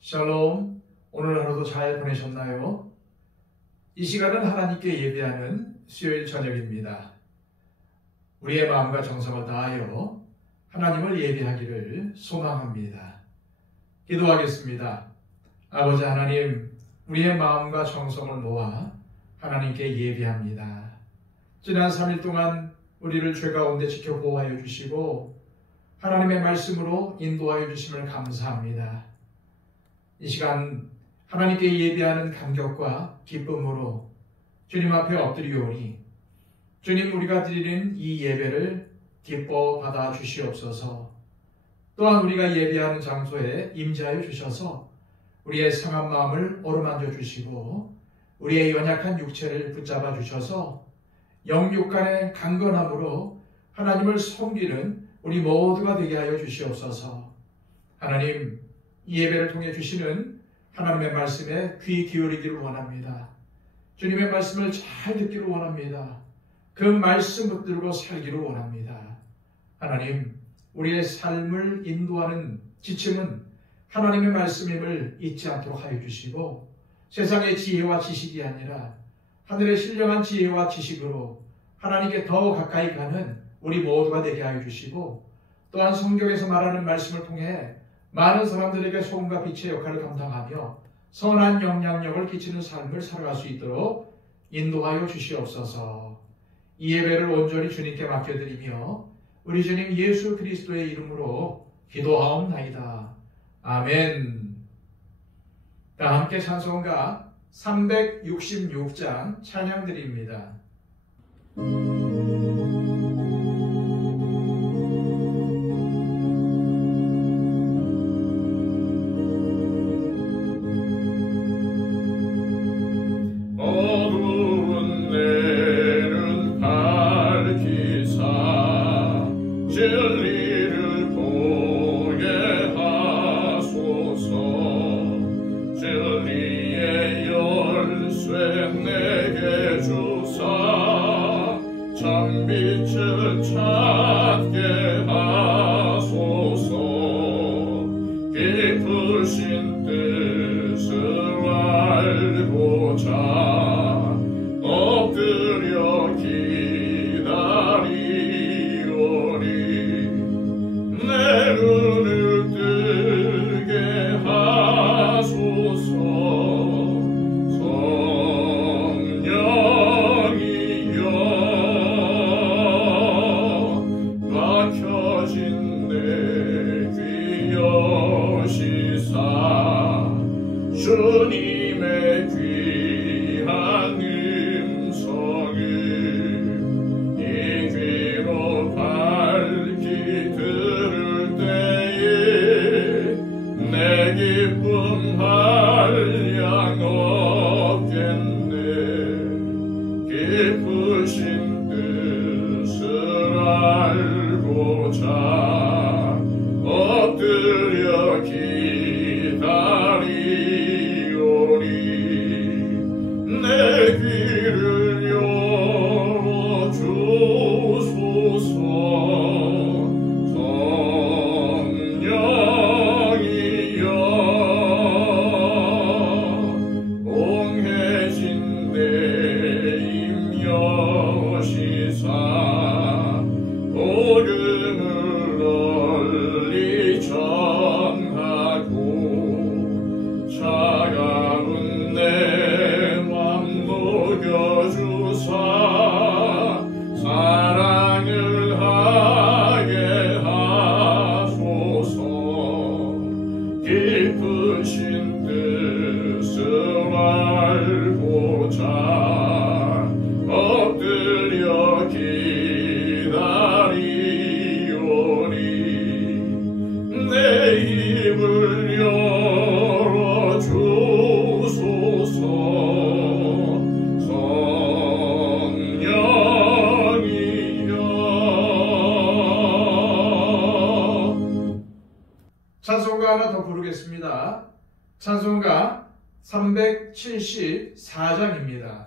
샬롬, 오늘 하루도 잘 보내셨나요? 이 시간은 하나님께 예배하는 수요일 저녁입니다. 우리의 마음과 정성을 다하여 하나님을 예배하기를 소망합니다. 기도하겠습니다. 아버지 하나님, 우리의 마음과 정성을 모아 하나님께 예배합니다. 지난 3일 동안 우리를 죄 가운데 지켜 보호하여 주시고 하나님의 말씀으로 인도하여 주심을 감사합니다. 이 시간 하나님께 예배하는 감격과 기쁨으로 주님 앞에 엎드리오니 주님, 우리가 드리는 이 예배를 기뻐 받아 주시옵소서. 또한 우리가 예배하는 장소에 임재하여 주셔서 우리의 상한 마음을 어루만져 주시고 우리의 연약한 육체를 붙잡아 주셔서 영육 간의 강건함으로 하나님을 섬기는 우리 모두가 되게 하여 주시옵소서. 하나님, 이 예배를 통해 주시는 하나님의 말씀에 귀 기울이기를 원합니다. 주님의 말씀을 잘 듣기를 원합니다. 그 말씀 붙들고 살기를 원합니다. 하나님, 우리의 삶을 인도하는 지침은 하나님의 말씀임을 잊지 않도록 하여 주시고 세상의 지혜와 지식이 아니라 하늘의 신령한 지혜와 지식으로 하나님께 더 가까이 가는 우리 모두가 되게 하여 주시고 또한 성경에서 말하는 말씀을 통해 많은 사람들에게 소금과 빛의 역할을 감당하며 선한 영향력을 끼치는 삶을 살아갈 수 있도록 인도하여 주시옵소서. 이 예배를 온전히 주님께 맡겨드리며 우리 주님 예수 그리스도의 이름으로 기도하옵나이다. 아멘. 다 함께 찬송가 366장 찬양드립니다. 빛을 찾게 하소서. 깊으신 뜻을 알고자 엎드려 기다리오니 내 눈을 뜨게 하소서. 주님의 귀한 음성을 이 귀로 밝히 들을 때에 내 기쁨 한량 없겠네. 깊으신 뜻을 알고자 엎드려 기다리오니 내 귀를 열어주소서. 성령이여 공해진 내 임여시사 복음을 널리 전하고 차가운 내 맘 녹여주사 사랑을 하게 하소서. 깊으신 뜻을 알고자 엎드려 기다리오니 내 입을 열어주소서. 성령이여. 찬송가 하나 더 부르겠습니다. 찬송가 374장입니다.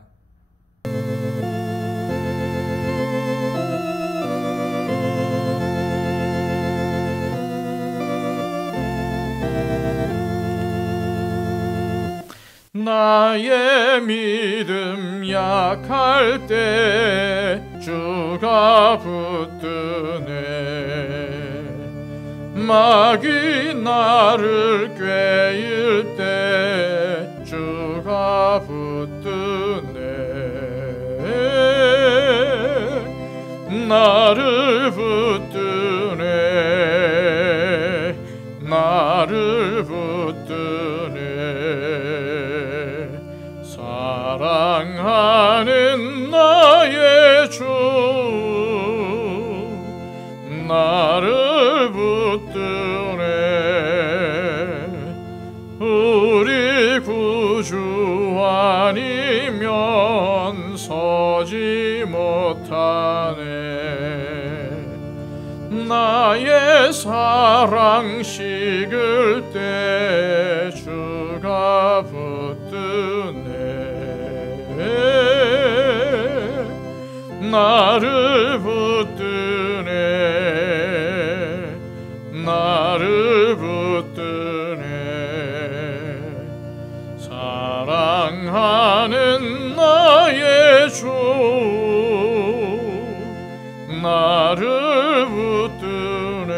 나의 믿음 약할 때 주가 붙드네. 마귀 나를 꾀일 때 주가 붙드네. 나를 붙드네. 나를 붙드네. 사랑하는 나의 주 나를 붙드네. 우리 구주 아니면 서지 못하네. 나의 사랑 식을 때 주가 붙드네. 나를 붙드네. 나를 붙드네. 사랑하는 나의 주 나를 붙드네.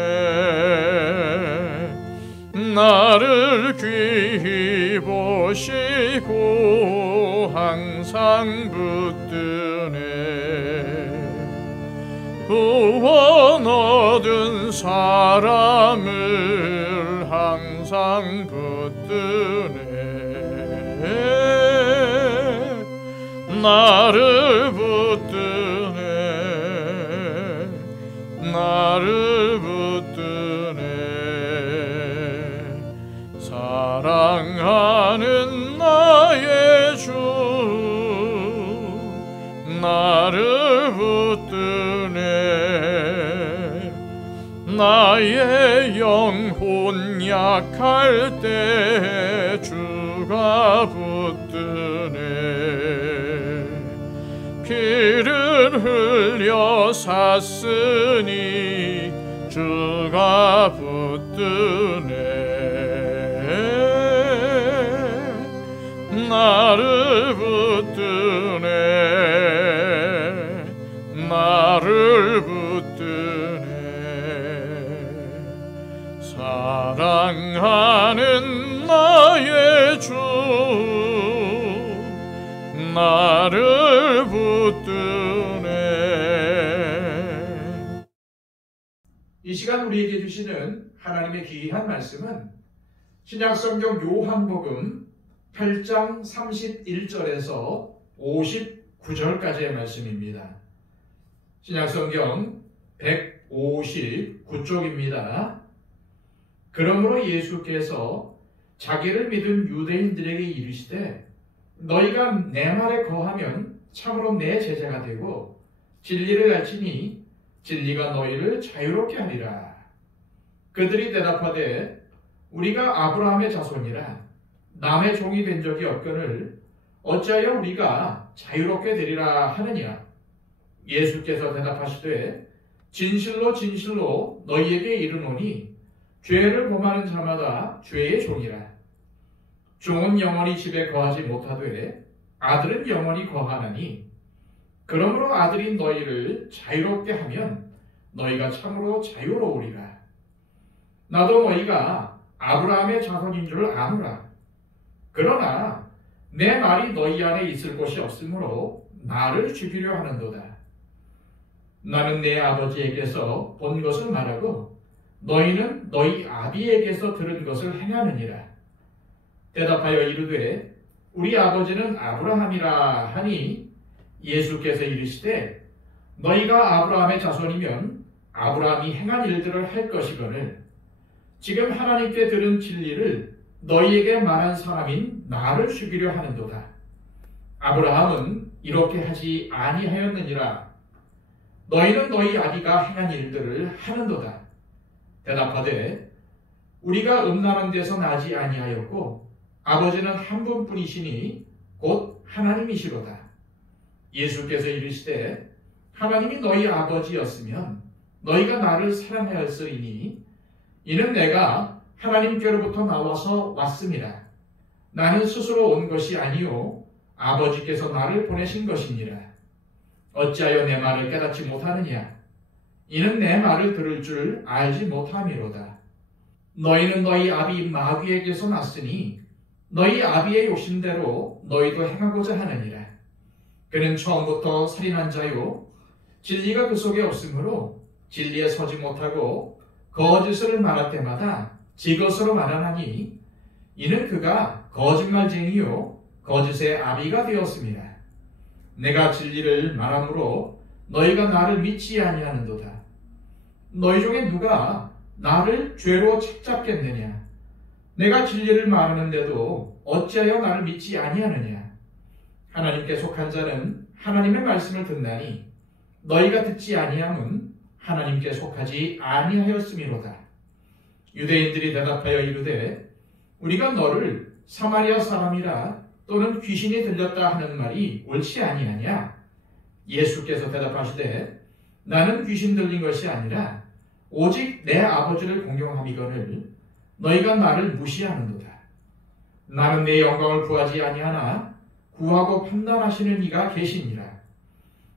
나를 귀히 보시고 항상 붙드네. 구원 얻은 사람을 항상 붙드네. 나를 붙드네. 나를 붙드네. 사랑하는 나의 주 나를 붙드네. 나의 영혼 약할 때 주가 붙드네. 피를 흘려 샀으니 주가 붙드네. 나를 붙드네. 나를 붙드네. 사랑하는 나의 주 나를 붙드네. 이 시간 우리에게 주시는 하나님의 귀한 말씀은 신약성경 요한복음 8장 31절에서 59절까지의 말씀입니다. 신약성경 159쪽입니다. 그러므로 예수께서 자기를 믿은 유대인들에게 이르시되 너희가 내 말에 거하면 참으로 내 제자가 되고 진리를 알지니 진리가 너희를 자유롭게 하리라. 그들이 대답하되 우리가 아브라함의 자손이라 남의 종이 된 적이 없거늘 어찌하여 우리가 자유롭게 되리라 하느냐. 예수께서 대답하시되 진실로 진실로 너희에게 이르노니 죄를 범하는 자마다 죄의 종이라. 종은 영원히 집에 거하지 못하되 아들은 영원히 거하나니 그러므로 아들이 너희를 자유롭게 하면 너희가 참으로 자유로우리라. 나도 너희가 아브라함의 자손인 줄 아노라. 그러나 내 말이 너희 안에 있을 곳이 없으므로 나를 죽이려 하는도다. 나는 내 아버지에게서 본 것을 말하고 너희는 너희 아비에게서 들은 것을 행하느니라. 대답하여 이르되 우리 아버지는 아브라함이라 하니 예수께서 이르시되 너희가 아브라함의 자손이면 아브라함이 행한 일들을 할 것이거늘 지금 하나님께 들은 진리를 너희에게 말한 사람인 나를 죽이려 하는도다. 아브라함은 이렇게 하지 아니하였느니라. 너희는 너희 아비가 행한 일들을 하는도다. 대답하되 우리가 음란한 데서 나지 아니하였고 아버지는 한 분뿐이시니 곧 하나님이시로다. 예수께서 이르시되 하나님이 너희 아버지였으면 너희가 나를 사랑하였으리니 이는 내가 하나님께로부터 나와서 왔습니다. 나는 스스로 온 것이 아니요 아버지께서 나를 보내신 것이니라. 어찌하여 내 말을 깨닫지 못하느냐? 이는 내 말을 들을 줄 알지 못함이로다. 너희는 너희 아비 마귀에게서 났으니 너희 아비의 욕심대로 너희도 행하고자 하느니라. 그는 처음부터 살인한 자요 진리가 그 속에 없으므로 진리에 서지 못하고 거짓을 말할 때마다 지 것으로 말하나니 이는 그가 거짓말쟁이요 거짓의 아비가 되었습니다. 내가 진리를 말하므로 너희가 나를 믿지 아니하는도다. 너희 중에 누가 나를 죄로 책잡겠느냐? 내가 진리를 말하는데도 어찌하여 나를 믿지 아니하느냐? 하나님께 속한 자는 하나님의 말씀을 듣나니 너희가 듣지 아니함은 하나님께 속하지 아니하였음이로다. 유대인들이 대답하여 이르되 우리가 너를 사마리아 사람이라 또는 귀신이 들렸다 하는 말이 옳지 아니하냐? 예수께서 대답하시되 나는 귀신 들린 것이 아니라 오직 내 아버지를 공경함이거늘 너희가 나를 무시하는도다. 나는 내 영광을 구하지 아니하나 구하고 판단하시는 이가 계시니라.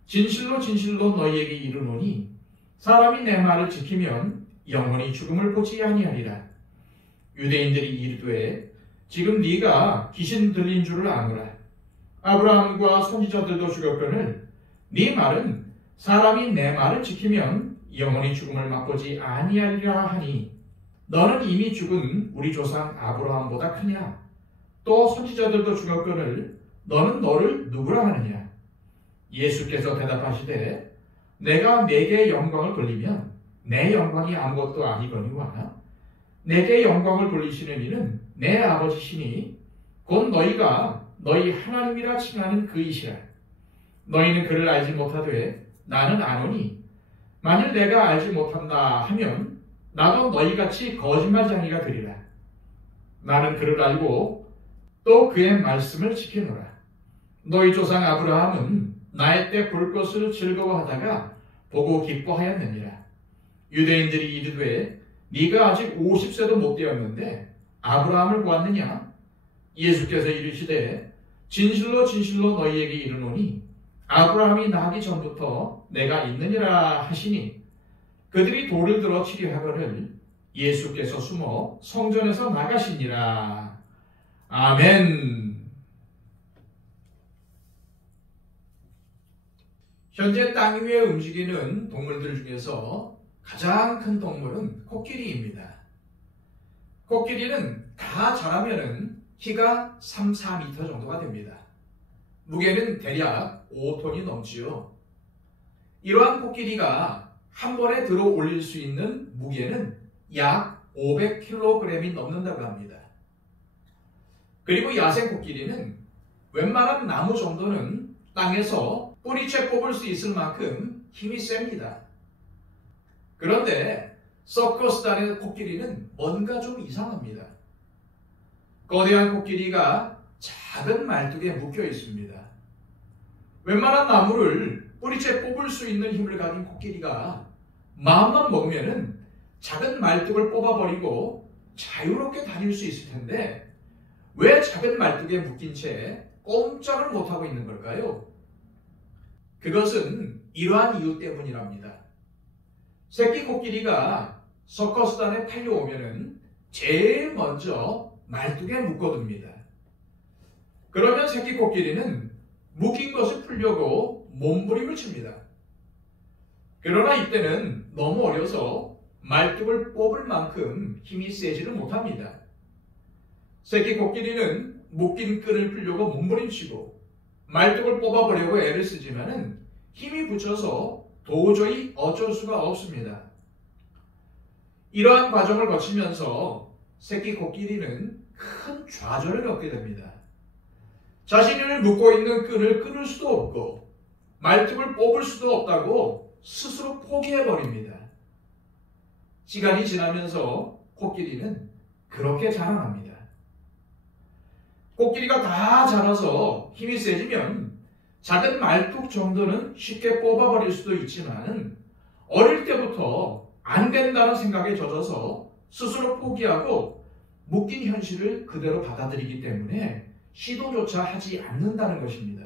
진실로 진실로 너희에게 이르노니 사람이 내 말을 지키면 영원히 죽음을 보지 아니하리라. 유대인들이 이르되 지금 네가 귀신 들린 줄을 아노라. 아브라함과 선지자들도 죽었거늘 네 말은 사람이 내 말을 지키면 영원히 죽음을 맛보지 아니하리라 하니 너는 이미 죽은 우리 조상 아브라함보다 크냐? 또 선지자들도 죽었거늘 너는 너를 누구라 하느냐? 예수께서 대답하시되 내가 내게 영광을 돌리면 내 영광이 아무것도 아니거니와 내게 영광을 돌리시는 이는 내 아버지시니 곧 너희가 너희 하나님이라 칭하는 그이시라. 너희는 그를 알지 못하되 나는 아노니 만일 내가 알지 못한다 하면 나도 너희같이 거짓말쟁이가 되리라. 나는 그를 알고 또 그의 말씀을 지키노라. 너희 조상 아브라함은 나의 때 볼 것을 즐거워하다가 보고 기뻐하였느니라. 유대인들이 이르되 네가 아직 50세도 못 되었는데 아브라함을 보았느냐? 예수께서 이르시되 진실로 진실로 너희에게 이르노니 아브라함이 나기 전부터 내가 있느니라 하시니 그들이 돌을 들어 치려 하거늘 예수께서 숨어 성전에서 나가시니라. 아멘. 현재 땅 위에 움직이는 동물들 중에서 가장 큰 동물은 코끼리입니다. 코끼리는 다 자라면은 키가 3, 4m 정도가 됩니다. 무게는 대략 5톤이 넘지요. 이러한 코끼리가 한 번에 들어 올릴 수 있는 무게는 약 500kg이 넘는다고 합니다. 그리고 야생 코끼리는 웬만한 나무 정도는 땅에서 뿌리채 뽑을 수 있을 만큼 힘이 셉니다. 그런데 서커스단의 코끼리는 뭔가 좀 이상합니다. 거대한 코끼리가 작은 말뚝에 묶여 있습니다. 웬만한 나무를 뿌리채 뽑을 수 있는 힘을 가진 코끼리가 마음만 먹으면은 작은 말뚝을 뽑아버리고 자유롭게 다닐 수 있을 텐데 왜 작은 말뚝에 묶인 채 꼼짝을 못하고 있는 걸까요? 그것은 이러한 이유 때문이랍니다. 새끼 코끼리가 서커스단에 팔려오면은 제일 먼저 말뚝에 묶어둡니다. 그러면 새끼 코끼리는 묶인 것을 풀려고 몸부림을 칩니다. 그러나 이때는 너무 어려서 말뚝을 뽑을 만큼 힘이 세지를 못합니다. 새끼 코끼리는 묶인 끈을 풀려고 몸부림치고 말뚝을 뽑아보려고 애를 쓰지만은 힘이 붙여서 도저히 어쩔 수가 없습니다. 이러한 과정을 거치면서 새끼 코끼리는 큰 좌절을 겪게 됩니다. 자신을 묶고 있는 끈을 끊을 수도 없고 말뚝을 뽑을 수도 없다고 스스로 포기해버립니다. 시간이 지나면서 코끼리는 그렇게 자라납니다. 코끼리가 다 자라서 힘이 세지면 작은 말뚝 정도는 쉽게 뽑아버릴 수도 있지만 어릴 때부터 안 된다는 생각에 젖어서 스스로 포기하고 묶인 현실을 그대로 받아들이기 때문에 시도조차 하지 않는다는 것입니다.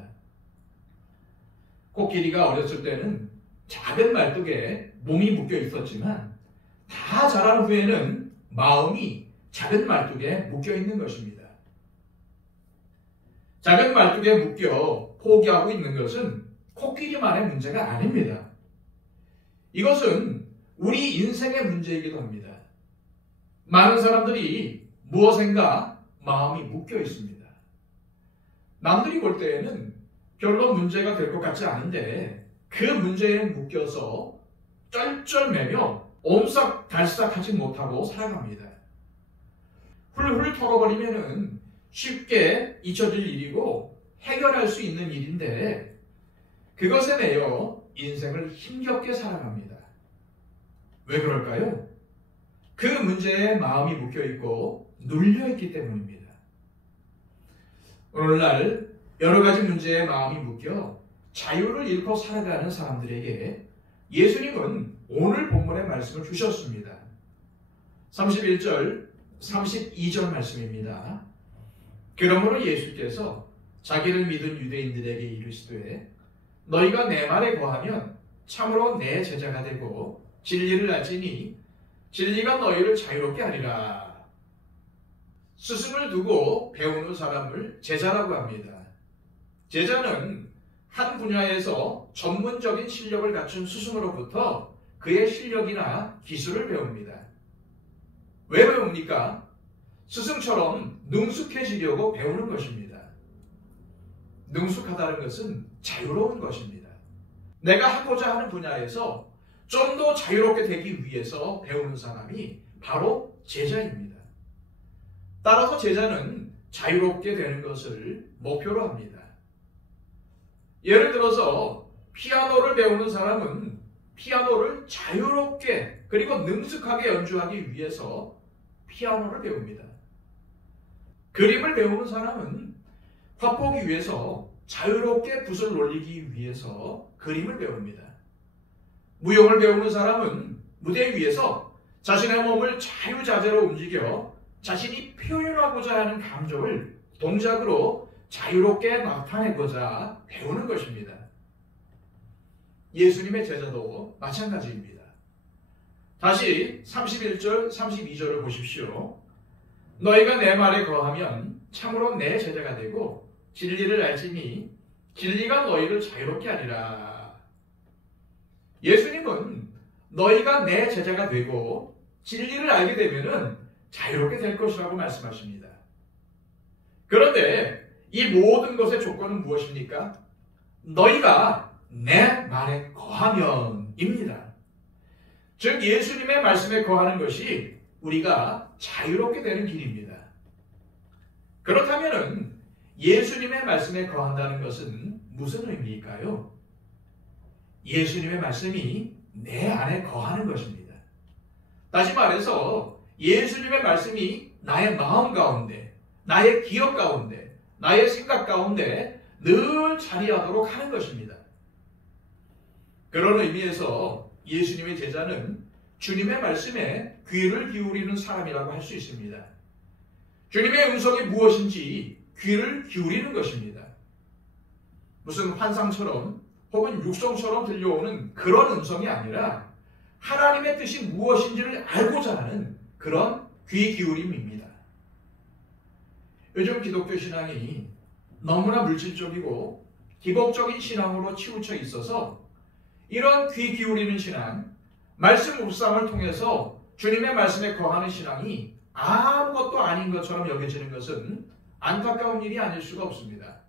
코끼리가 어렸을 때는 작은 말뚝에 몸이 묶여 있었지만 다 자란 후에는 마음이 작은 말뚝에 묶여 있는 것입니다. 작은 말뚝에 묶여 포기하고 있는 것은 코끼리만의 문제가 아닙니다. 이것은 우리 인생의 문제이기도 합니다. 많은 사람들이 무엇인가 마음이 묶여 있습니다. 남들이 볼 때에는 별로 문제가 될 것 같지 않은데 그 문제에 묶여서 쩔쩔매며 옴싹달싹하지 못하고 살아갑니다. 훌훌 털어버리면 쉽게 잊혀질 일이고 해결할 수 있는 일인데 그것에 매여 인생을 힘겹게 살아갑니다. 왜 그럴까요? 그 문제에 마음이 묶여있고 눌려있기 때문입니다. 오늘날 여러 가지 문제에 마음이 묶여 자유를 잃고 살아가는 사람들에게 예수님은 오늘 본문의 말씀을 주셨습니다. 31절, 32절 말씀입니다. 그러므로 예수께서 자기를 믿은 유대인들에게 이르시되 너희가 내 말에 거하면 참으로 내 제자가 되고 진리를 알지니 진리가 너희를 자유롭게 하리라. 스승을 두고 배우는 사람을 제자라고 합니다. 제자는 한 분야에서 전문적인 실력을 갖춘 스승으로부터 그의 실력이나 기술을 배웁니다. 왜 배웁니까? 스승처럼 능숙해지려고 배우는 것입니다. 능숙하다는 것은 자유로운 것입니다. 내가 하고자 하는 분야에서 좀 더 자유롭게 되기 위해서 배우는 사람이 바로 제자입니다. 따라서 제자는 자유롭게 되는 것을 목표로 합니다. 예를 들어서 피아노를 배우는 사람은 피아노를 자유롭게 그리고 능숙하게 연주하기 위해서 피아노를 배웁니다. 그림을 배우는 사람은 화보기 위해서 자유롭게 붓을 놀리기 위해서 그림을 배웁니다. 무용을 배우는 사람은 무대 위에서 자신의 몸을 자유자재로 움직여 자신이 표현하고자 하는 감정을 동작으로 자유롭게 나타내고자 배우는 것입니다. 예수님의 제자도 마찬가지입니다. 다시 31절, 32절을 보십시오. 너희가 내 말에 거하면 참으로 내 제자가 되고 진리를 알지니 진리가 너희를 자유롭게 하리라. 예수님은 너희가 내 제자가 되고 진리를 알게 되면 자유롭게 될 것이라고 말씀하십니다. 그런데 이 모든 것의 조건은 무엇입니까? 너희가 내 말에 거하면입니다. 즉 예수님의 말씀에 거하는 것이 우리가 자유롭게 되는 길입니다. 그렇다면 예수님의 말씀에 거한다는 것은 무슨 의미일까요? 예수님의 말씀이 내 안에 거하는 것입니다. 다시 말해서 예수님의 말씀이 나의 마음 가운데, 나의 기억 가운데, 나의 생각 가운데 늘 자리하도록 하는 것입니다. 그런 의미에서 예수님의 제자는 주님의 말씀에 귀를 기울이는 사람이라고 할 수 있습니다. 주님의 음성이 무엇인지 귀를 기울이는 것입니다. 무슨 환상처럼 혹은 육성처럼 들려오는 그런 음성이 아니라 하나님의 뜻이 무엇인지를 알고자 하는 그런 귀 기울임입니다. 요즘 기독교 신앙이 너무나 물질적이고 기복적인 신앙으로 치우쳐 있어서 이런 귀 기울이는 신앙, 말씀 묵상을 통해서 주님의 말씀에 거하는 신앙이 아무것도 아닌 것처럼 여겨지는 것은 안타까운 일이 아닐 수가 없습니다.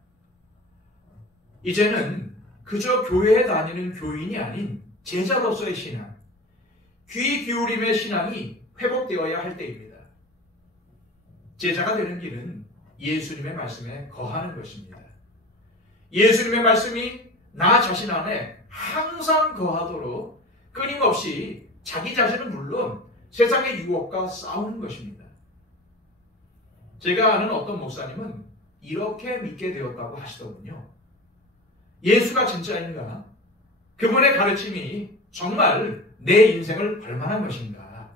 이제는 그저 교회에 다니는 교인이 아닌 제자로서의 신앙, 귀 기울임의 신앙이 회복되어야 할 때입니다. 제자가 되는 길은 예수님의 말씀에 거하는 것입니다. 예수님의 말씀이 나 자신 안에 항상 거하도록 끊임없이 자기 자신은 물론 세상의 유혹과 싸우는 것입니다. 제가 아는 어떤 목사님은 이렇게 믿게 되었다고 하시더군요. 예수가 진짜인가? 그분의 가르침이 정말 내 인생을 벌만한 것인가?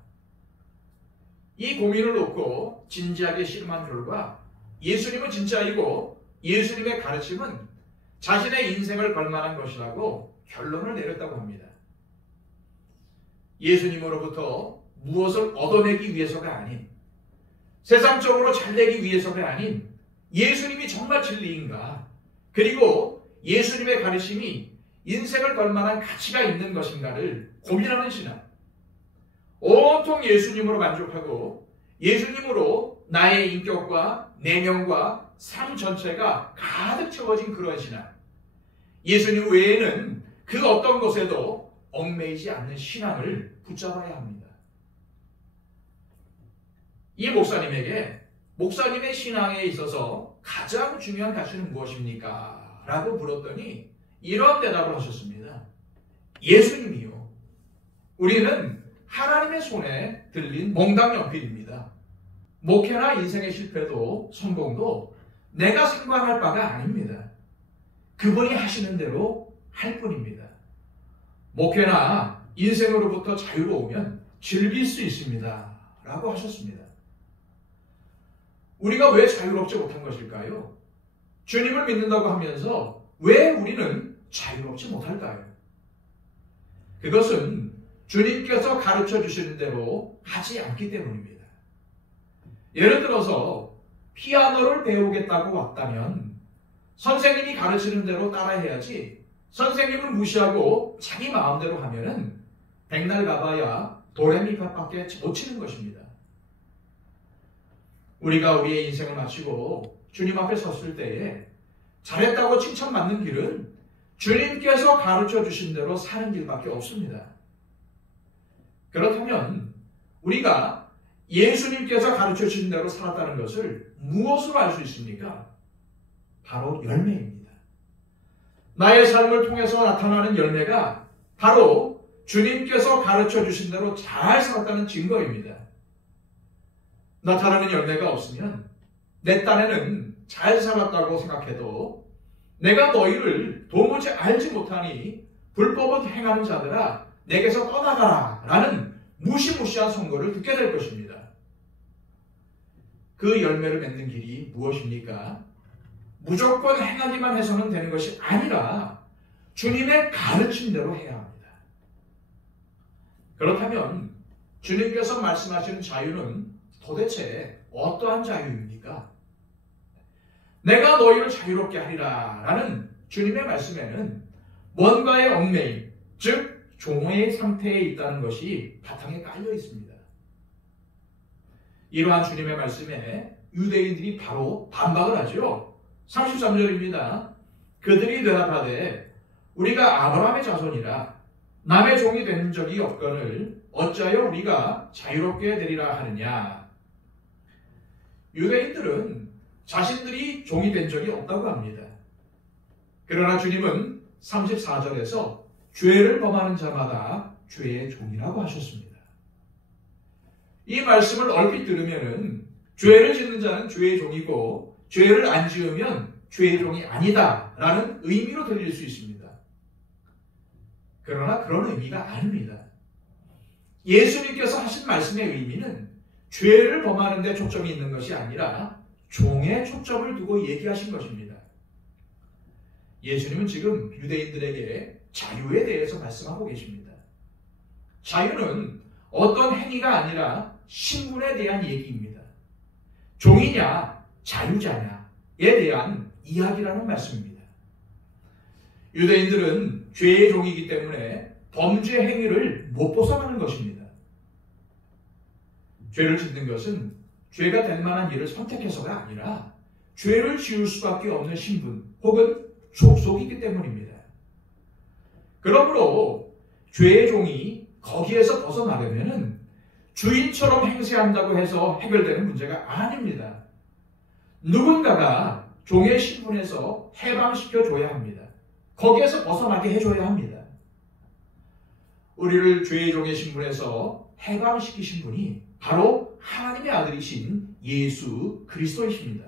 이 고민을 놓고 진지하게 씨름한 결과 예수님은 진짜이고 예수님의 가르침은 자신의 인생을 걸만한 것이라고 결론을 내렸다고 합니다. 예수님으로부터 무엇을 얻어내기 위해서가 아닌, 세상적으로 잘되기 위해서가 아닌 예수님이 정말 진리인가, 그리고 예수님의 가르침이 인생을 걸만한 가치가 있는 것인가를 고민하는 신앙, 온통 예수님으로 만족하고 예수님으로 나의 인격과 내면과 삶 전체가 가득 채워진 그런 신앙, 예수님 외에는 그 어떤 것에도 얽매이지 않는 신앙을 붙잡아야 합니다. 이 목사님에게 목사님의 신앙에 있어서 가장 중요한 가치는 무엇입니까? 라고 물었더니 이런 대답을 하셨습니다. 예수님이요. 우리는 하나님의 손에 들린 몽당연필입니다. 목회나 인생의 실패도 성공도 내가 생각할 바가 아닙니다. 그분이 하시는 대로 할 뿐입니다. 목회나 인생으로부터 자유로우면 즐길 수 있습니다. 라고 하셨습니다. 우리가 왜 자유롭지 못한 것일까요? 주님을 믿는다고 하면서 왜 우리는 자유롭지 못할까요? 그것은 주님께서 가르쳐 주시는 대로 하지 않기 때문입니다. 예를 들어서 피아노를 배우겠다고 왔다면 선생님이 가르치는 대로 따라해야지, 선생님을 무시하고 자기 마음대로 하면은 백날 가봐야 도레미파밖에 못 치는 것입니다. 우리가 우리의 인생을 마치고 주님 앞에 섰을 때에 잘했다고 칭찬받는 길은 주님께서 가르쳐 주신 대로 사는 길밖에 없습니다. 그렇다면 우리가 예수님께서 가르쳐 주신 대로 살았다는 것을 무엇으로 알 수 있습니까? 바로 열매입니다. 나의 삶을 통해서 나타나는 열매가 바로 주님께서 가르쳐 주신 대로 잘 살았다는 증거입니다. 나타나는 열매가 없으면 내 딴에는 잘 살았다고 생각해도 내가 너희를 도무지 알지 못하니 불법을 행하는 자들아 내게서 떠나가라 라는 무시무시한 선고를 듣게 될 것입니다. 그 열매를 맺는 길이 무엇입니까? 무조건 행하기만 해서는 되는 것이 아니라 주님의 가르침대로 해야 합니다. 그렇다면 주님께서 말씀하시는 자유는 도대체 어떠한 자유입니까? 내가 너희를 자유롭게 하리라 라는 주님의 말씀에는 뭔가의 얽매임, 즉 종의 상태에 있다는 것이 바탕에 깔려 있습니다. 이러한 주님의 말씀에 유대인들이 바로 반박을 하죠. 33절입니다. 그들이 대답하되 우리가 아브라함의 자손이라 남의 종이 된 적이 없거늘 어찌하여 우리가 자유롭게 되리라 하느냐. 유대인들은 자신들이 종이 된 적이 없다고 합니다. 그러나 주님은 34절에서 죄를 범하는 자마다 죄의 종이라고 하셨습니다. 이 말씀을 얼핏 들으면은 죄를 짓는 자는 죄의 종이고 죄를 안 지으면 죄의 종이 아니다 라는 의미로 들릴 수 있습니다. 그러나 그런 의미가 아닙니다. 예수님께서 하신 말씀의 의미는 죄를 범하는 데 초점이 있는 것이 아니라 종에 초점을 두고 얘기하신 것입니다. 예수님은 지금 유대인들에게 자유에 대해서 말씀하고 계십니다. 자유는 어떤 행위가 아니라 신분에 대한 얘기입니다. 종이냐 자유자냐에 대한 이야기라는 말씀입니다. 유대인들은 죄의 종이기 때문에 범죄 행위를 못 벗어나는 것입니다. 죄를 짓는 것은 죄가 될 만한 일을 선택해서가 아니라 죄를 지을 수밖에 없는 신분 혹은 족속이기 때문입니다. 그러므로 죄의 종이 거기에서 벗어나려면 주인처럼 행세한다고 해서 해결되는 문제가 아닙니다. 누군가가 종의 신분에서 해방시켜줘야 합니다. 거기에서 벗어나게 해줘야 합니다. 우리를 죄의 종의 신분에서 해방시키신 분이 바로 하나님의 아들이신 예수 그리스도이십니다.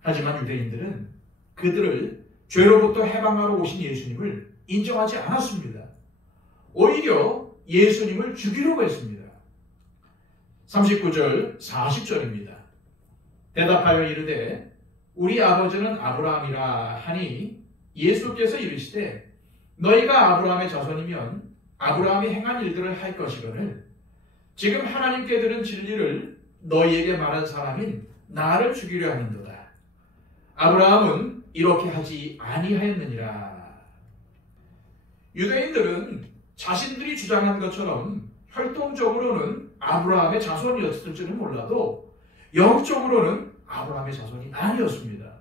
하지만 유대인들은 그들을 죄로부터 해방하러 오신 예수님을 인정하지 않았습니다. 오히려 예수님을 죽이려고 했습니다. 39절, 40절입니다. 대답하여 이르되 우리 아버지는 아브라함이라 하니 예수께서 이르시되 너희가 아브라함의 자손이면 아브라함이 행한 일들을 할 것이거늘 지금 하나님께 들은 진리를 너희에게 말한 사람인 나를 죽이려 하는도다. 아브라함은 이렇게 하지 아니하였느니라. 유대인들은 자신들이 주장한 것처럼 혈통적으로는 아브라함의 자손이었을지는 몰라도 영적으로는 아브라함의 자손이 아니었습니다.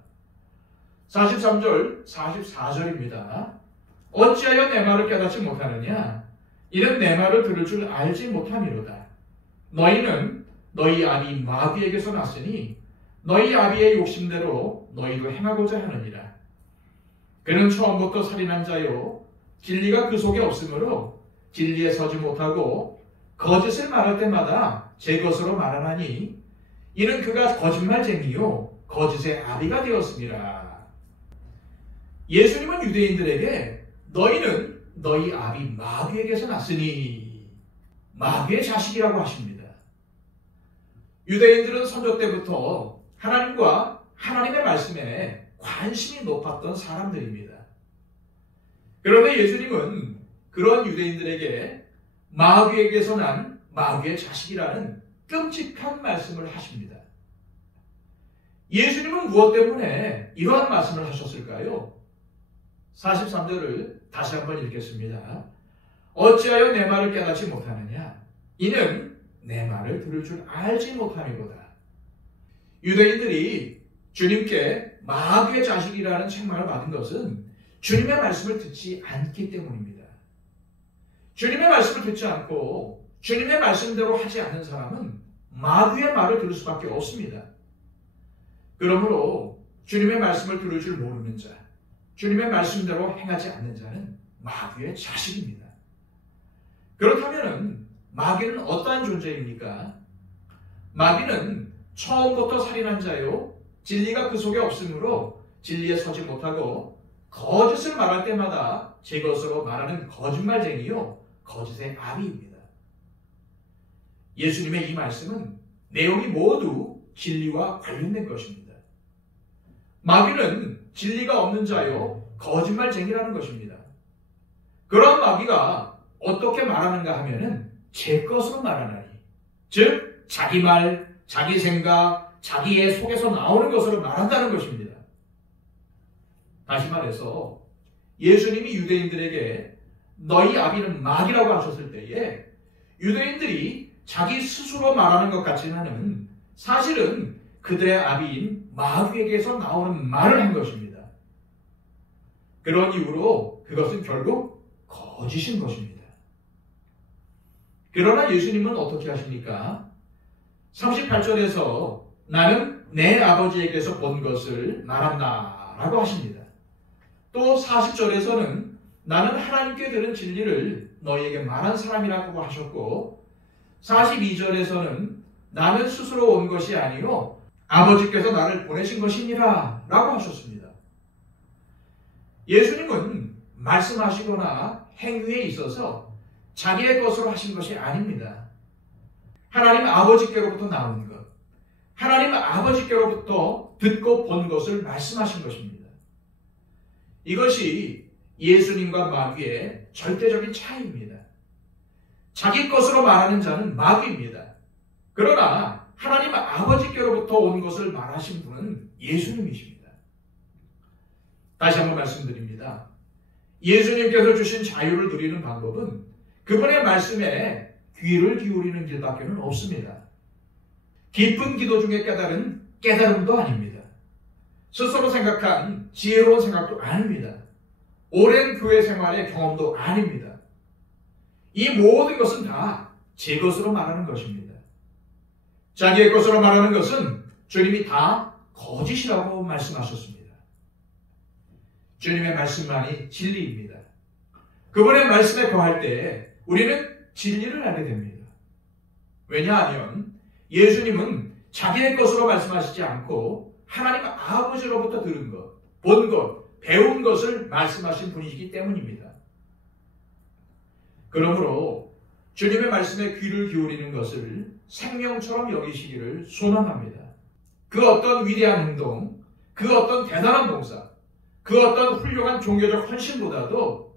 43절, 44절입니다. 어찌하여 내 말을 깨닫지 못하느냐? 이는 내 말을 들을 줄 알지 못함이로다. 너희는 너희 아비 마귀에게서 났으니 너희 아비의 욕심대로 너희도 행하고자 하느니라. 그는 처음부터 살인한 자요 진리가 그 속에 없으므로 진리에 서지 못하고 거짓을 말할 때마다 제 것으로 말하나니 이는 그가 거짓말쟁이요 거짓의 아비가 되었습니다. 예수님은 유대인들에게 너희는 너희 아비 마귀에게서 났으니 마귀의 자식이라고 하십니다. 유대인들은 선조 때부터 하나님과 하나님의 말씀에 관심이 높았던 사람들입니다. 그런데 예수님은 그런 유대인들에게 마귀에게서 난 마귀의 자식이라는 끔찍한 말씀을 하십니다. 예수님은 무엇 때문에 이러한 말씀을 하셨을까요? 43절을 다시 한번 읽겠습니다. 어찌하여 내 말을 깨닫지 못하느냐? 이는 내 말을 들을 줄 알지 못함이로다. 유대인들이 주님께 마귀의 자식이라는 책망을 받은 것은 주님의 말씀을 듣지 않기 때문입니다. 주님의 말씀을 듣지 않고 주님의 말씀대로 하지 않는 사람은 마귀의 말을 들을 수밖에 없습니다. 그러므로 주님의 말씀을 들을 줄 모르는 자, 주님의 말씀대로 행하지 않는 자는 마귀의 자식입니다. 그렇다면 마귀는 어떠한 존재입니까? 마귀는 처음부터 살인한 자요 진리가 그 속에 없으므로 진리에 서지 못하고 거짓을 말할 때마다 제 것으로 말하는 거짓말쟁이요 거짓의 아비입니다. 예수님의 이 말씀은 내용이 모두 진리와 관련된 것입니다. 마귀는 진리가 없는 자요 거짓말쟁이라는 것입니다. 그런 마귀가 어떻게 말하는가 하면은 제 것으로 말하나니, 즉 자기 말, 자기 생각, 자기의 속에서 나오는 것으로 말한다는 것입니다. 다시 말해서 예수님이 유대인들에게 너희 아비는 마귀라고 하셨을 때에 유대인들이 자기 스스로 말하는 것 같지만은 사실은 그들의 아비인 마귀에게서 나오는 말을 한 것입니다. 그런 이유로 그것은 결국 거짓인 것입니다. 그러나 예수님은 어떻게 하십니까? 38절에서 나는 내 아버지에게서 본 것을 말한다 라고 하십니다. 또 40절에서는 나는 하나님께 들은 진리를 너희에게 말한 사람이라고 하셨고 42절에서는 나는 스스로 온 것이 아니요 아버지께서 나를 보내신 것이니라 라고 하셨습니다. 예수님은 말씀하시거나 행위에 있어서 자기의 것으로 하신 것이 아닙니다. 하나님 아버지께로부터 나온 것, 하나님 아버지께로부터 듣고 본 것을 말씀하신 것입니다. 이것이 예수님과 마귀의 절대적인 차이입니다. 자기 것으로 말하는 자는 마귀입니다. 그러나 하나님 아버지께로부터 온 것을 말하신 분은 예수님이십니다. 다시 한번 말씀드립니다. 예수님께서 주신 자유를 누리는 방법은 그분의 말씀에 귀를 기울이는 길밖에는 없습니다. 깊은 기도 중에 깨달은 깨달음도 아닙니다. 스스로 생각한 지혜로운 생각도 아닙니다. 오랜 교회 생활의 경험도 아닙니다. 이 모든 것은 다 제 것으로 말하는 것입니다. 자기의 것으로 말하는 것은 주님이 다 거짓이라고 말씀하셨습니다. 주님의 말씀만이 진리입니다. 그분의 말씀에 거할 때 우리는 진리를 알게 됩니다. 왜냐하면 예수님은 자기의 것으로 말씀하시지 않고 하나님 아버지로부터 들은 것, 본 것, 배운 것을 말씀하신 분이시기 때문입니다. 그러므로 주님의 말씀에 귀를 기울이는 것을 생명처럼 여기시기를 소망합니다. 그 어떤 위대한 행동, 그 어떤 대단한 봉사, 그 어떤 훌륭한 종교적 헌신보다도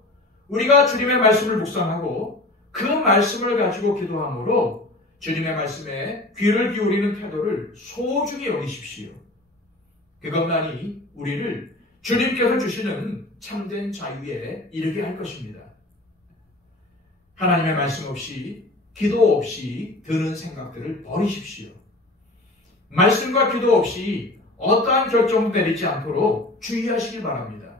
우리가 주님의 말씀을 묵상하고 그 말씀을 가지고 기도함으로 주님의 말씀에 귀를 기울이는 태도를 소중히 여기십시오. 그것만이 우리를 주님께서 주시는 참된 자유에 이르게 할 것입니다. 하나님의 말씀 없이, 기도 없이 드는 생각들을 버리십시오. 말씀과 기도 없이 어떠한 결정도 내리지 않도록 주의하시기 바랍니다.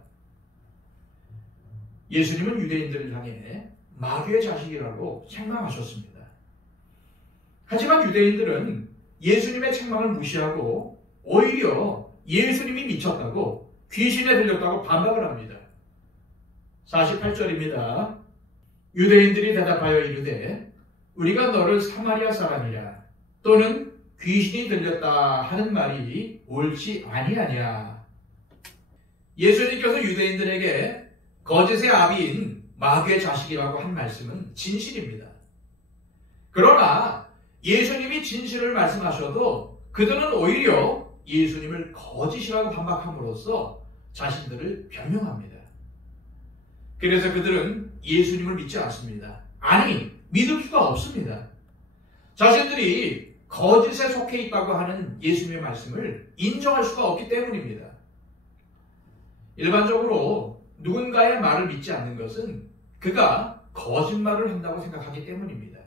예수님은 유대인들을 향해 마귀의 자식이라고 책망하셨습니다. 하지만 유대인들은 예수님의 책망을 무시하고 오히려 예수님이 미쳤다고, 귀신에 들렸다고 반박을 합니다. 48절입니다. 유대인들이 대답하여 이르되 우리가 너를 사마리아 사람이라 또는 귀신이 들렸다 하는 말이 옳지 아니하냐. 예수님께서 유대인들에게 거짓의 아비인 마귀의 자식이라고 한 말씀은 진실입니다. 그러나 예수님이 진실을 말씀하셔도 그들은 오히려 예수님을 거짓이라고 반박함으로써 자신들을 변명합니다. 그래서 그들은 예수님을 믿지 않습니다. 아니, 믿을 수가 없습니다. 자신들이 거짓에 속해 있다고 하는 예수님의 말씀을 인정할 수가 없기 때문입니다. 일반적으로 누군가의 말을 믿지 않는 것은 그가 거짓말을 한다고 생각하기 때문입니다.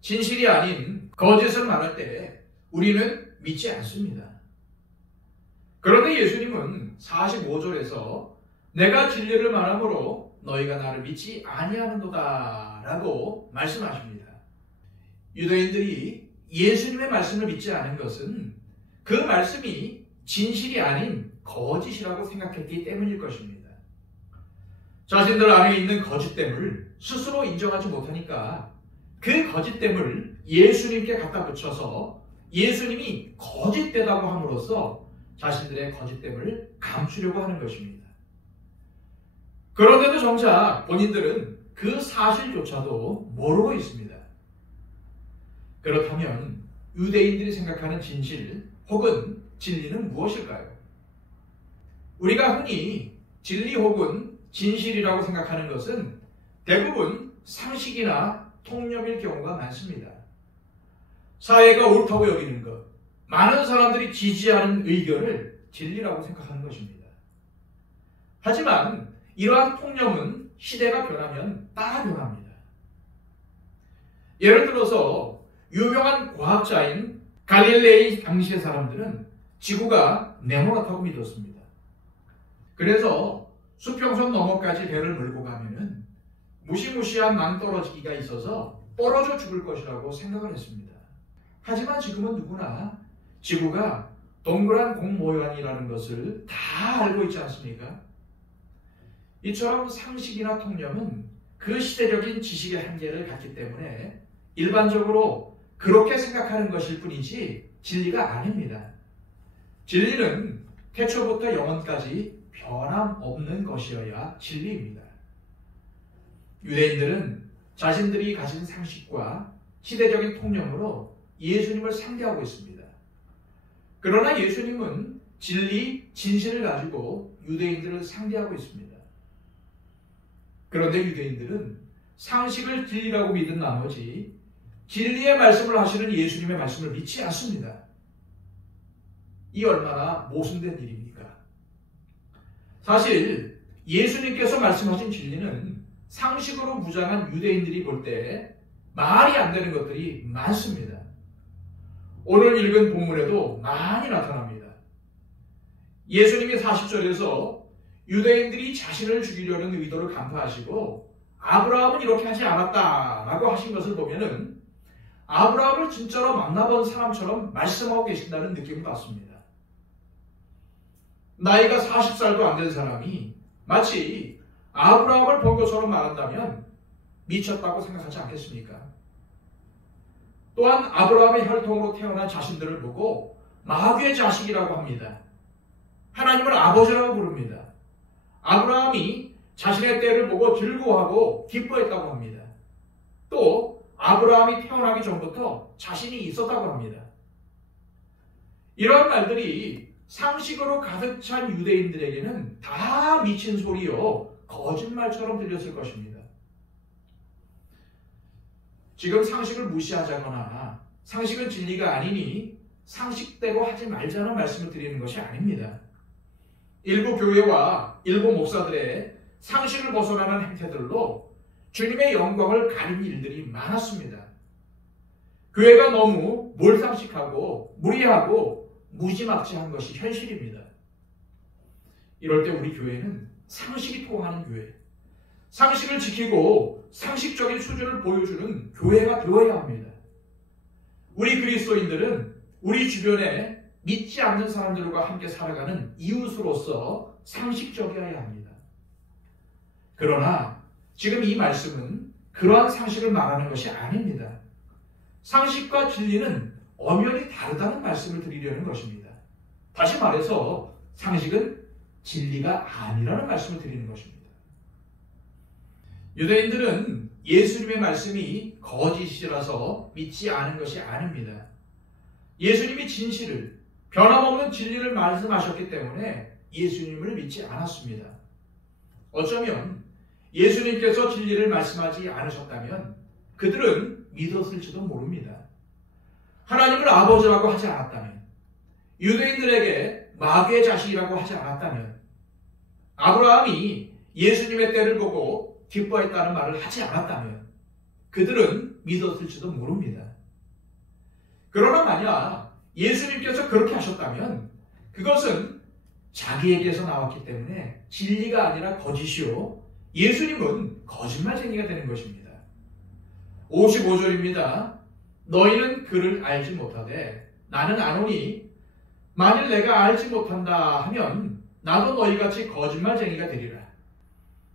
진실이 아닌 거짓을 말할 때 우리는 믿지 않습니다. 그런데 예수님은 45절에서 내가 진리를 말하므로 너희가 나를 믿지 아니하는도다 라고 말씀하십니다. 유대인들이 예수님의 말씀을 믿지 않은 것은 그 말씀이 진실이 아닌 거짓이라고 생각했기 때문일 것입니다. 자신들 안에 있는 거짓됨을 스스로 인정하지 못하니까 그 거짓됨을 예수님께 갖다 붙여서 예수님이 거짓되다고 함으로써 자신들의 거짓됨을 감추려고 하는 것입니다. 그런데도 정작 본인들은 그 사실조차도 모르고 있습니다. 그렇다면 유대인들이 생각하는 진실 혹은 진리는 무엇일까요? 우리가 흔히 진리 혹은 진실이라고 생각하는 것은 대부분 상식이나 통념일 경우가 많습니다. 사회가 옳다고 여기는 것, 많은 사람들이 지지하는 의견을 진리라고 생각하는 것입니다. 하지만 이러한 통념은 시대가 변하면 따라 변합니다. 예를 들어서 유명한 과학자인 갈릴레이 당시의 사람들은 지구가 네모나다고 믿었습니다. 그래서 수평선 너머까지 배를 몰고 가면은 무시무시한 낭떠러지기가 있어서 떨어져 죽을 것이라고 생각을 했습니다. 하지만 지금은 누구나 지구가 동그란 공 모양이라는 것을 다 알고 있지 않습니까? 이처럼 상식이나 통념은 그 시대적인 지식의 한계를 갖기 때문에 일반적으로 그렇게 생각하는 것일 뿐이지 진리가 아닙니다. 진리는 태초부터 영원까지 변함없는 것이어야 진리입니다. 유대인들은 자신들이 가진 상식과 시대적인 통념으로 예수님을 상대하고 있습니다. 그러나 예수님은 진리, 진실을 가지고 유대인들을 상대하고 있습니다. 그런데 유대인들은 상식을 진리라고 믿은 나머지 진리의 말씀을 하시는 예수님의 말씀을 믿지 않습니다. 이 얼마나 모순된 일입니까? 사실 예수님께서 말씀하신 진리는 상식으로 무장한 유대인들이 볼 때 말이 안 되는 것들이 많습니다. 오늘 읽은 본문에도 많이 나타납니다. 예수님이 40절에서 유대인들이 자신을 죽이려는 의도를 간파하시고 아브라함은 이렇게 하지 않았다라고 하신 것을 보면은 아브라함을 진짜로 만나본 사람처럼 말씀하고 계신다는 느낌을 받습니다. 나이가 40살도 안 된 사람이 마치 아브라함을 본 것처럼 말한다면 미쳤다고 생각하지 않겠습니까? 또한 아브라함의 혈통으로 태어난 자신들을 보고 마귀의 자식이라고 합니다. 하나님을 아버지라고 부릅니다. 아브라함이 자신의 때를 보고 즐거워하고 기뻐했다고 합니다. 또 아브라함이 태어나기 전부터 자신이 있었다고 합니다. 이러한 말들이 상식으로 가득 찬 유대인들에게는 다 미친 소리요, 거짓말처럼 들렸을 것입니다. 지금 상식을 무시하자거나 상식은 진리가 아니니 상식대로 하지 말자는 말씀을 드리는 것이 아닙니다. 일부 교회와 일부 목사들의 상식을 벗어나는 행태들로 주님의 영광을 가린 일들이 많았습니다. 교회가 너무 몰상식하고 무리하고 무지막지한 것이 현실입니다. 이럴 때 우리 교회는 상식이 통하는 교회, 상식을 지키고 상식적인 수준을 보여주는 교회가 되어야 합니다. 우리 그리스도인들은 우리 주변에 믿지 않는 사람들과 함께 살아가는 이웃으로서 상식적이어야 합니다. 그러나 지금 이 말씀은 그러한 상식을 말하는 것이 아닙니다. 상식과 진리는 엄연히 다르다는 말씀을 드리려는 것입니다. 다시 말해서 상식은 진리가 아니라는 말씀을 드리는 것입니다. 유대인들은 예수님의 말씀이 거짓이라서 믿지 않은 것이 아닙니다. 예수님이 진실을, 변함없는 진리를 말씀하셨기 때문에 예수님을 믿지 않았습니다. 어쩌면 예수님께서 진리를 말씀하지 않으셨다면 그들은 믿었을지도 모릅니다. 하나님을 아버지라고 하지 않았다면, 유대인들에게 마귀의 자식이라고 하지 않았다면, 아브라함이 예수님의 때를 보고 기뻐했다는 말을 하지 않았다면 그들은 믿었을지도 모릅니다. 그러나 만약 예수님께서 그렇게 하셨다면 그것은 자기에게서 나왔기 때문에 진리가 아니라 거짓이요, 예수님은 거짓말쟁이가 되는 것입니다. 55절입니다. 너희는 그를 알지 못하되 나는 아노니 만일 내가 알지 못한다 하면 나도 너희같이 거짓말쟁이가 되리라.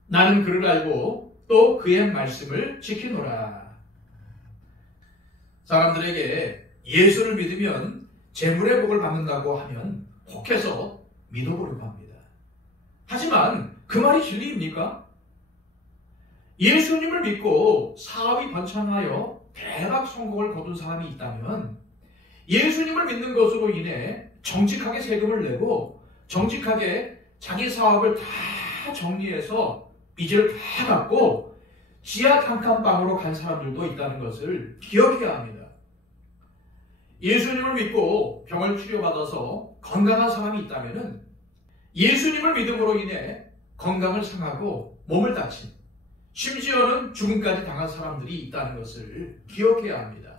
나는 그를 알고 또 그의 말씀을 지키노라. 사람들에게 예수를 믿으면 재물의 복을 받는다고 하면 혹해서 믿어보려고 합니다. 하지만 그 말이 진리입니까? 예수님을 믿고 사업이 번창하여 대박 성공을 거둔 사람이 있다면 예수님을 믿는 것으로 인해 정직하게 세금을 내고 정직하게 자기 사업을 다 정리해서 빚을 다 갚고 지하 칸칸방으로 간 사람들도 있다는 것을 기억해야 합니다. 예수님을 믿고 병을 치료받아서 건강한 사람이 있다면 예수님을 믿음으로 인해 건강을 상하고 몸을 다친, 심지어는 죽음까지 당한 사람들이 있다는 것을 기억해야 합니다.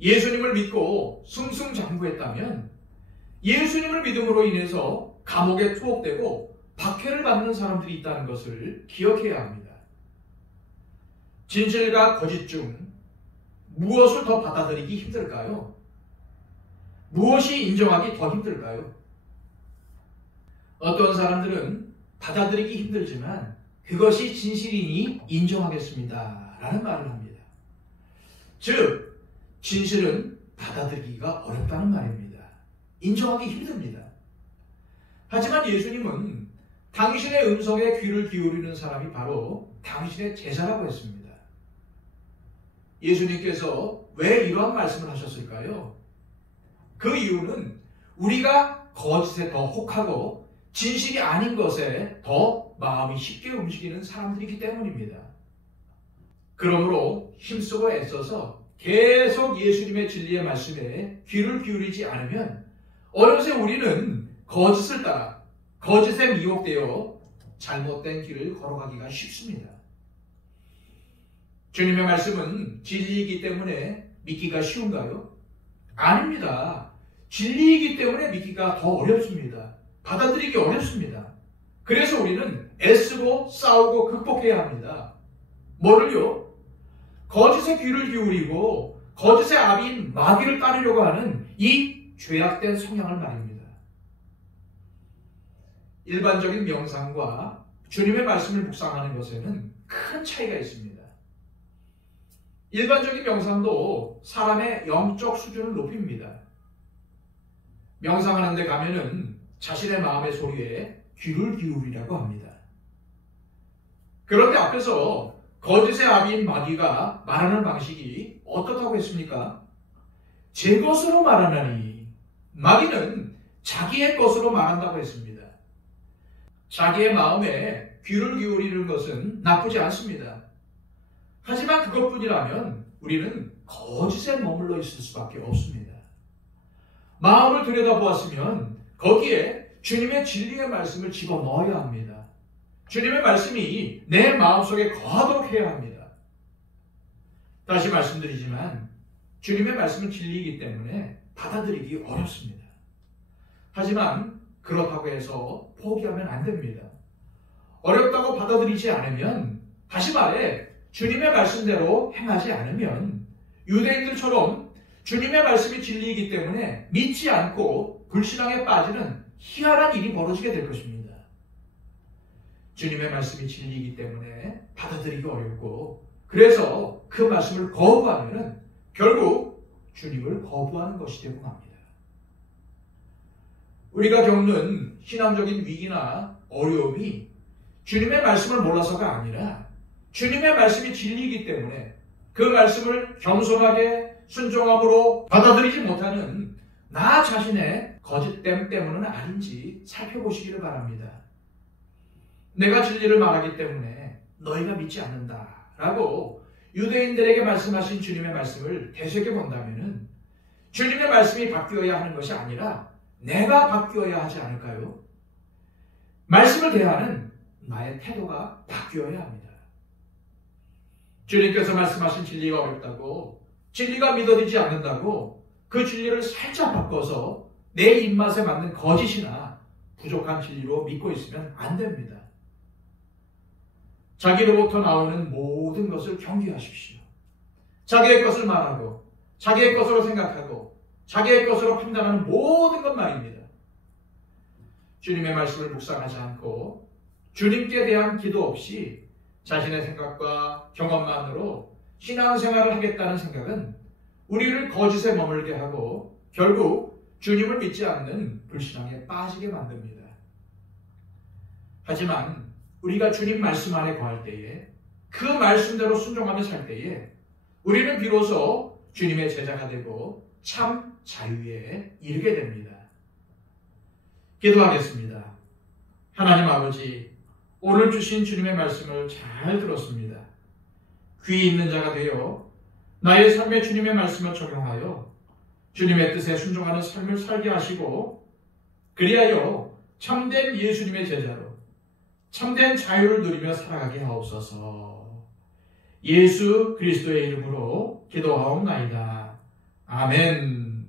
예수님을 믿고 승승장구했다면 예수님을 믿음으로 인해서 감옥에 투옥되고 박해를 받는 사람들이 있다는 것을 기억해야 합니다. 진실과 거짓 중 무엇을 더 받아들이기 힘들까요? 무엇이 인정하기 더 힘들까요? 어떤 사람들은 받아들이기 힘들지만 그것이 진실이니 인정하겠습니다 라는 말을 합니다. 즉, 진실은 받아들이기가 어렵다는 말입니다. 인정하기 힘듭니다. 하지만 예수님은 당신의 음성에 귀를 기울이는 사람이 바로 당신의 제자라고 했습니다. 예수님께서 왜 이러한 말씀을 하셨을까요? 그 이유는 우리가 거짓에 더 혹하고 진실이 아닌 것에 더 마음이 쉽게 움직이는 사람들이기 때문입니다. 그러므로 힘쓰고 애써서 계속 예수님의 진리의 말씀에 귀를 기울이지 않으면 어느새 우리는 거짓을 따라 거짓에 미혹되어 잘못된 길을 걸어가기가 쉽습니다. 주님의 말씀은 진리이기 때문에 믿기가 쉬운가요? 아닙니다. 진리이기 때문에 믿기가 더 어렵습니다. 받아들이기 어렵습니다. 그래서 우리는 애쓰고 싸우고 극복해야 합니다. 뭐를요? 거짓에 귀를 기울이고 거짓의 아비인 마귀를 따르려고 하는 이 죄악된 성향을 말입니다. 일반적인 명상과 주님의 말씀을 묵상하는 것에는 큰 차이가 있습니다. 일반적인 명상도 사람의 영적 수준을 높입니다. 명상하는 데 가면은 자신의 마음의 소리에 귀를 기울이라고 합니다. 그런데 앞에서 거짓의 아비인 마귀가 말하는 방식이 어떻다고 했습니까? 제 것으로 말하나니. 마귀는 자기의 것으로 말한다고 했습니다. 자기의 마음에 귀를 기울이는 것은 나쁘지 않습니다. 하지만 그것뿐이라면 우리는 거짓에 머물러 있을 수밖에 없습니다. 마음을 들여다보았으면 거기에 주님의 진리의 말씀을 집어넣어야 합니다. 주님의 말씀이 내 마음속에 거하도록 해야 합니다. 다시 말씀드리지만 주님의 말씀은 진리이기 때문에 받아들이기 어렵습니다. 하지만 그렇다고 해서 포기하면 안 됩니다. 어렵다고 받아들이지 않으면, 다시 말해 주님의 말씀대로 행하지 않으면 유대인들처럼 주님의 말씀이 진리이기 때문에 믿지 않고 불신앙에 빠지는 희한한 일이 벌어지게 될 것입니다. 주님의 말씀이 진리이기 때문에 받아들이기 어렵고, 그래서 그 말씀을 거부하면 결국 주님을 거부하는 것이 되고 맙니다. 우리가 겪는 신앙적인 위기나 어려움이 주님의 말씀을 몰라서가 아니라 주님의 말씀이 진리이기 때문에 그 말씀을 겸손하게 순종함으로 받아들이지 못하는 나 자신의 거짓됨 때문은 아닌지 살펴보시기를 바랍니다. 내가 진리를 말하기 때문에 너희가 믿지 않는다 라고 유대인들에게 말씀하신 주님의 말씀을 되새겨 본다면 주님의 말씀이 바뀌어야 하는 것이 아니라 내가 바뀌어야 하지 않을까요? 말씀을 대하는 나의 태도가 바뀌어야 합니다. 주님께서 말씀하신 진리가 어렵다고, 진리가 믿어지지 않는다고 그 진리를 살짝 바꿔서 내 입맛에 맞는 거짓이나 부족한 진리로 믿고 있으면 안 됩니다. 자기로부터 나오는 모든 것을 경계하십시오. 자기의 것을 말하고 자기의 것으로 생각하고 자기의 것으로 판단하는 모든 것 말입니다. 주님의 말씀을 묵상하지 않고 주님께 대한 기도 없이 자신의 생각과 경험만으로 신앙생활을 하겠다는 생각은 우리를 거짓에 머물게 하고 결국 주님을 믿지 않는 불신앙에 빠지게 만듭니다. 하지만 우리가 주님 말씀 안에 거할 때에, 그 말씀대로 순종하며 살 때에 우리는 비로소 주님의 제자가 되고 참 자유에 이르게 됩니다. 기도하겠습니다. 하나님 아버지, 오늘 주신 주님의 말씀을 잘 들었습니다. 귀 있는 자가 되어 나의 삶에 주님의 말씀을 적용하여 주님의 뜻에 순종하는 삶을 살게 하시고, 그리하여 참된 예수님의 제자로 참된 자유를 누리며 살아가게 하옵소서. 예수 그리스도의 이름으로 기도하옵나이다. 아멘.